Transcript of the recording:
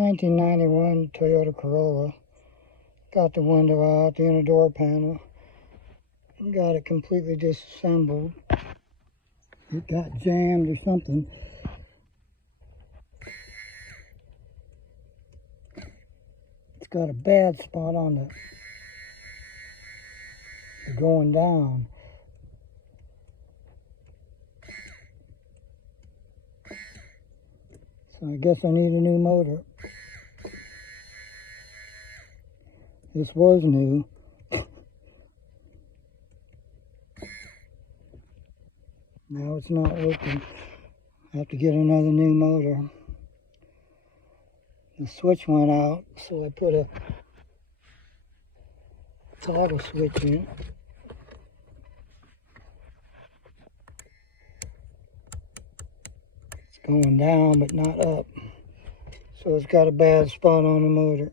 1991 Toyota Corolla. Got the window out, the inner door panel. Got it completely disassembled. It got jammed or something. It's got a bad spot on the going down. So I guess I need a new motor. This was new. Now it's not working. I have to get another new motor. The switch went out, so I put a toggle switch in. It's going down but not up. So it's got a bad spot on the motor.